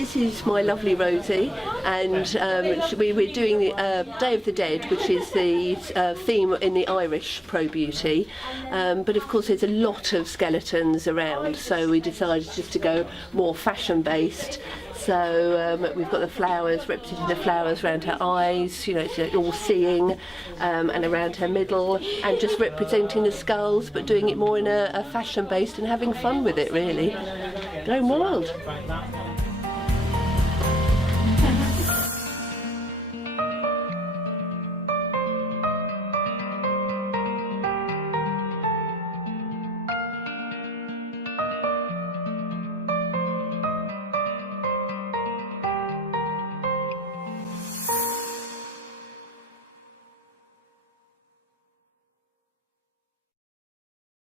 this is my lovely Rosie, and we're doing the Day of the Dead, which is the theme in the Irish Pro Beauty. But of course there's a lot of skeletons around, so we decided just to go more fashion-based. So we've got the flowers, representing the flowers around her eyes, you know, it's all seeing, and around her middle, and just representing the skulls, but doing it more in a fashion-based and having fun with it, really. Going wild.